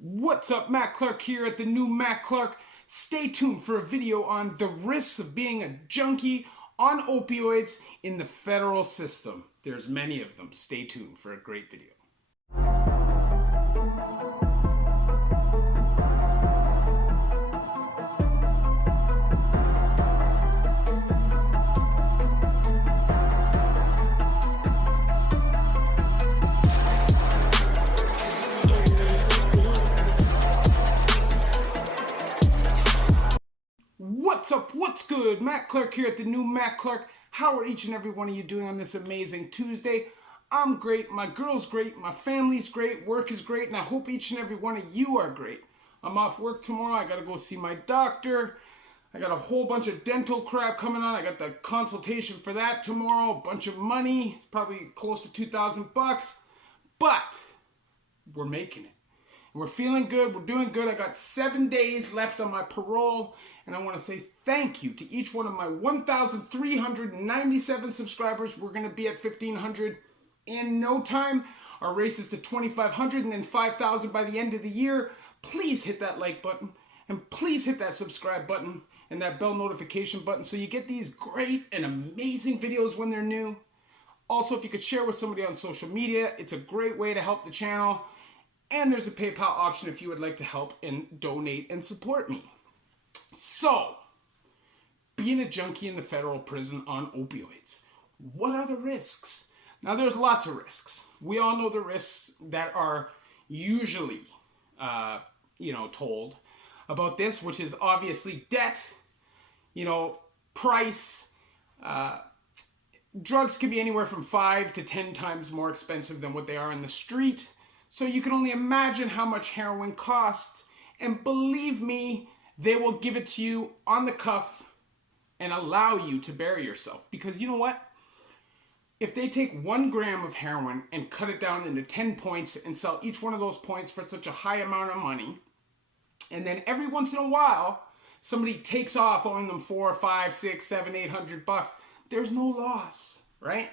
What's up, Matt Clark here at the new Matt Clark. Stay tuned for a video on the risks of being a junkie on opioids in the federal system. There's many of them. Stay tuned for a great video. What's up? What's good? Matt Clark here at the new Matt Clark. How are each and every one of you doing on this amazing Tuesday? I'm great, my girl's great, my family's great, work is great, and I hope each and every one of you are great. I'm off work tomorrow. I gotta go see my doctor. I got a whole bunch of dental crap coming on. I got the consultation for that tomorrow. A bunch of money. It's probably close to $2,000. But we're making it. We're feeling good. We're doing good. I got 7 days left on my parole. And I want to say thank you to each one of my 1,397 subscribers. We're going to be at 1,500 in no time. Our race is to 2,500 and then 5,000 by the end of the year. Please hit that like button. And please hit that subscribe button and that bell notification button so you get these great and amazing videos when they're new. Also, if you could share with somebody on social media, it's a great way to help the channel. And there's a PayPal option if you would like to help and donate and support me. So, being a junkie in the federal prison on opioids, what are the risks? Now, there's lots of risks. We all know the risks that are usually, told about this, which is obviously debt, price. Drugs can be anywhere from 5 to 10 times more expensive than what they are in the street. So you can only imagine how much heroin costs. And believe me, they will give it to you on the cuff and allow you to bury yourself. Because you know what? If they take 1 gram of heroin and cut it down into 10 points and sell each one of those points for such a high amount of money, and then every once in a while, somebody takes off owing them 4, 5, 6, 7, 800 bucks, there's no loss, right?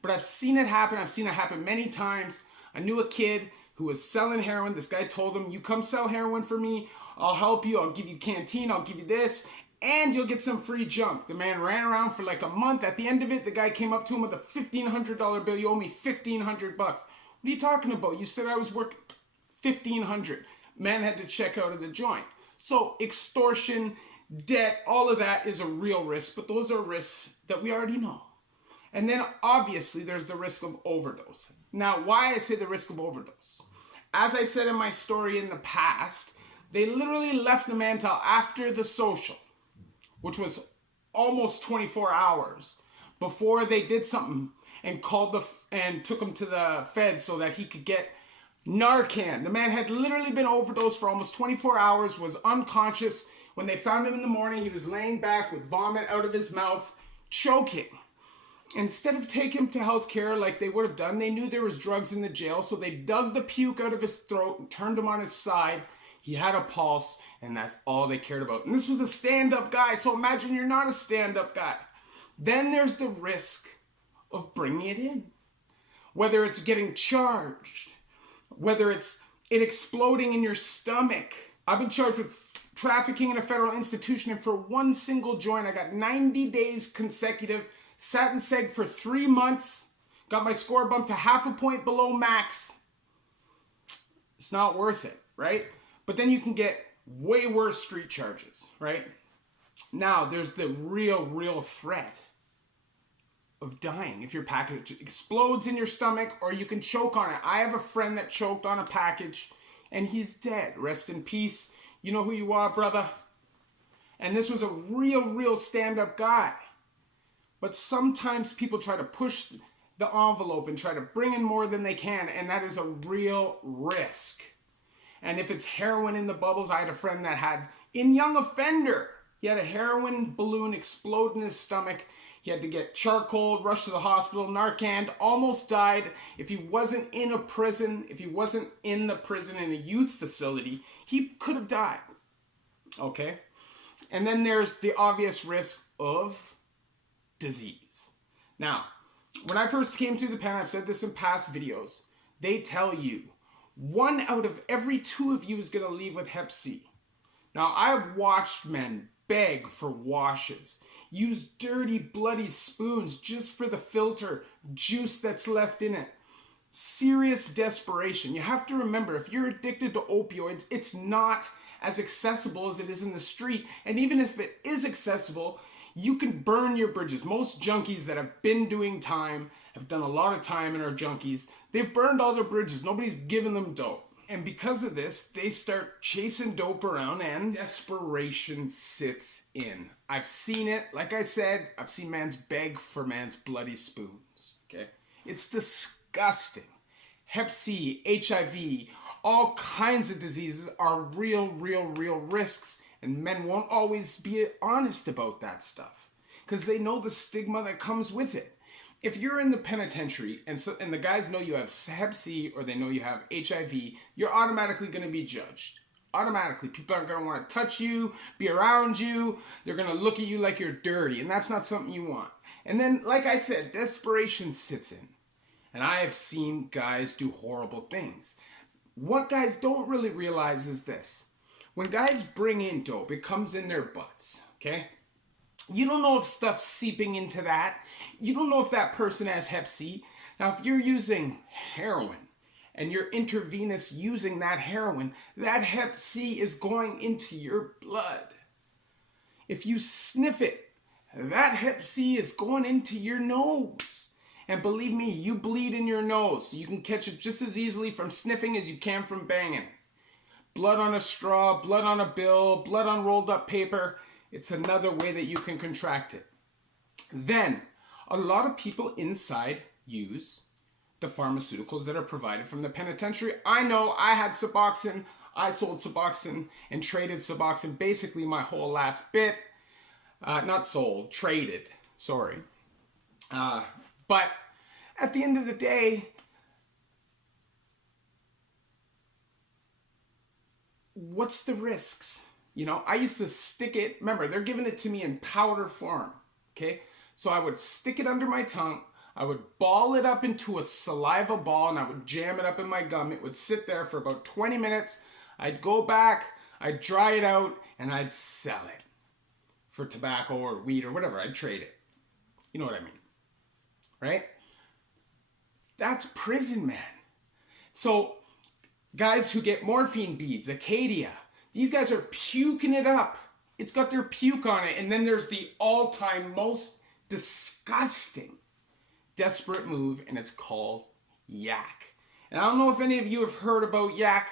But I've seen it happen. I've seen it happen many times. I knew a kid who was selling heroin. This guy told him, you come sell heroin for me. I'll help you. I'll give you canteen. I'll give you this. And you'll get some free junk. The man ran around for like a month. At the end of it, the guy came up to him with a $1,500 bill. You owe me 1,500 bucks. What are you talking about? You said I was working 1,500. Man had to check out of the joint. So extortion, debt, all of that is a real risk. But those are risks that we already know. And then obviously there's the risk of overdose. Now, why I say the risk of overdose? As I said in my story in the past, they literally left the man till after the social, which was almost 24 hours before they did something and took him to the feds so that he could get Narcan. The man had literally been overdosed for almost 24 hours, was unconscious. When they found him in the morning, he was laying back with vomit out of his mouth, choking. Instead of taking him to healthcare like they would have done, they knew there was drugs in the jail, so they dug the puke out of his throat and turned him on his side. He had a pulse, and that's all they cared about. And this was a stand-up guy, so imagine you're not a stand-up guy. Then there's the risk of bringing it in. Whether it's getting charged, whether it's it exploding in your stomach. I've been charged with trafficking in a federal institution, and for one single joint, I got 90 days consecutive. Sat in seg for 3 months, got my score bumped to half a point below max. It's not worth it, right? But then you can get way worse street charges, right? Now, there's the real threat of dying if your package explodes in your stomach or you can choke on it. I have a friend that choked on a package and he's dead. Rest in peace. You know who you are, brother. And this was a real stand-up guy. But sometimes people try to push the envelope and try to bring in more than they can, and that is a real risk. And if it's heroin in the bubbles, I had a friend that had, in young offender, he had a heroin balloon explode in his stomach. He had to get charcoal, rushed to the hospital, Narcan, almost died. If he wasn't in a prison, if he wasn't in the prison in a youth facility, he could have died. Okay? And then there's the obvious risk of disease. Now, when I first came through the pen, I've said this in past videos, they tell you 1 out of every 2 of you is going to leave with Hep C. Now, I've watched men beg for washes, use dirty, bloody spoons just for the filter juice that's left in it. Serious desperation. You have to remember, if you're addicted to opioids, it's not as accessible as it is in the street. And even if it is accessible, you can burn your bridges. Most junkies that have been doing time, have done a lot of time and are junkies, they've burned all their bridges. Nobody's given them dope. And because of this, they start chasing dope around and desperation sits in. I've seen it. Like I said, I've seen mans beg for man's bloody spoons. Okay? It's disgusting. Hep C, HIV, all kinds of diseases are real risks. And men won't always be honest about that stuff because they know the stigma that comes with it. If you're in the penitentiary and the guys know you have Hep C or they know you have HIV, you're automatically going to be judged. Automatically. People aren't going to want to touch you, be around you. They're going to look at you like you're dirty, and that's not something you want. And then, like I said, desperation sits in. And I have seen guys do horrible things. What guys don't really realize is this. When guys bring in dope, it comes in their butts, okay? You don't know if stuff's seeping into that. You don't know if that person has Hep C. Now, if you're using heroin and you're intravenous using that heroin, that Hep C is going into your blood. If you sniff it, that Hep C is going into your nose. And believe me, you bleed in your nose, so you can catch it just as easily from sniffing as you can from banging. Blood on a straw, blood on a bill, blood on rolled up paper. It's another way that you can contract it. Then, a lot of people inside use the pharmaceuticals that are provided from the penitentiary. I know I had Suboxone. I sold Suboxone and traded Suboxone basically my whole last bit. Not sold, traded. Sorry. But at the end of the day, what's the risks? You know, I used to stick it. Remember, they're giving it to me in powder form. Okay? So I would stick it under my tongue. I would ball it up into a saliva ball and I would jam it up in my gum. It would sit there for about 20 minutes. I'd go back, I'd dry it out, and I'd sell it for tobacco or weed or whatever. I'd trade it. You know what I mean? Right? That's prison, man. So guys who get morphine beads, Acadia, these guys are puking it up. It's got their puke on it. And then there's the all-time most disgusting, desperate move, and it's called yak. And I don't know if any of you have heard about yak.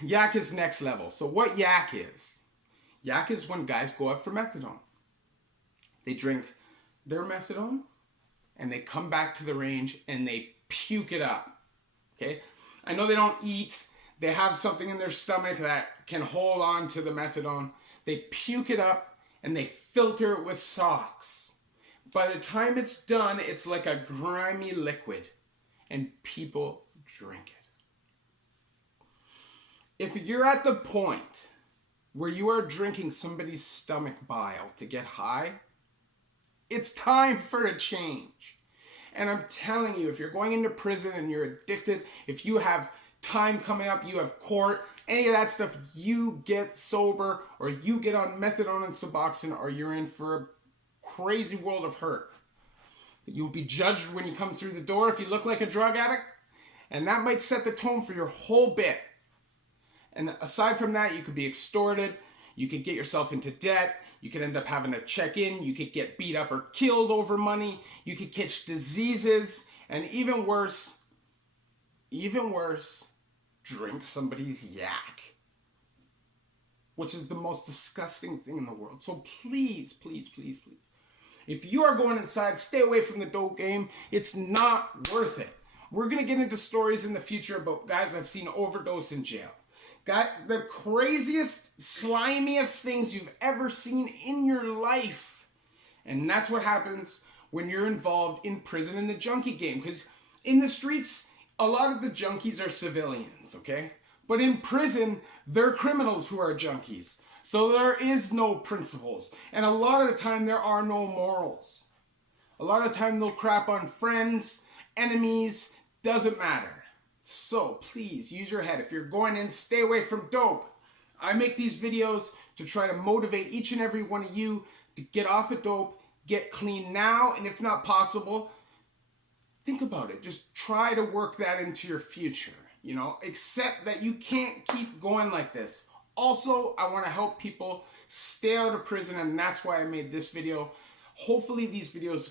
Yak is next level. So what yak is when guys go out for methadone. They drink their methadone, and they come back to the range, and they puke it up. Okay? I know they don't eat. They have something in their stomach that can hold on to the methadone. They puke it up and they filter it with socks. By the time it's done, it's like a grimy liquid and people drink it. If you're at the point where you are drinking somebody's stomach bile to get high, it's time for a change. And I'm telling you, if you're going into prison and you're addicted, if you have time coming up, you have court, any of that stuff, you get sober or you get on methadone and Suboxone or you're in for a crazy world of hurt. You'll be judged when you come through the door if you look like a drug addict, and that might set the tone for your whole bit. And aside from that, you could be extorted, you could get yourself into debt, you could end up having to check in, you could get beat up or killed over money, you could catch diseases, and even worse, drink somebody's yak, which is the most disgusting thing in the world. So please, please, please, please, if you are going inside, stay away from the dope game. It's not worth it. We're going to get into stories in the future about guys I've seen overdose in jail. The craziest, slimiest things you've ever seen in your life. And that's what happens when you're involved in prison in the junkie game. Because in the streets, a lot of the junkies are civilians, okay? But in prison, they're criminals who are junkies. So there is no principles. And a lot of the time, there are no morals. A lot of the time, they'll crap on friends, enemies, doesn't matter. So please use your head. If you're going in, stay away from dope. I make these videos to try to motivate each and every one of you to get off of dope, get clean now, and if not possible, think about it. Just try to work that into your future. You know, accept that you can't keep going like this. Also, I want to help people stay out of prison, and that's why I made this video. Hopefully these videos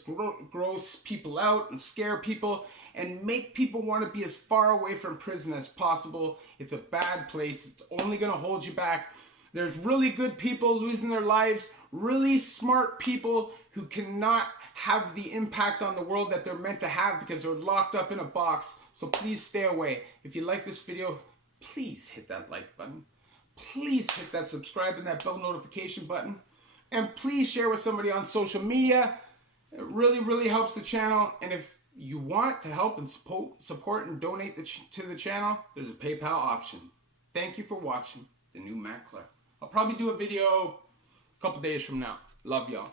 gross people out and scare people and make people want to be as far away from prison as possible. It's a bad place. It's only going to hold you back. There's really good people losing their lives, really smart people who cannot have the impact on the world that they're meant to have because they're locked up in a box. So please stay away. If you like this video, please hit that like button. Please hit that subscribe and that bell notification button. And please share with somebody on social media. It really, really helps the channel. And if you want to help and support and donate to the channel, there's a PayPal option. Thank you for watching the new Matt Clark. I'll probably do a video a couple days from now. Love y'all.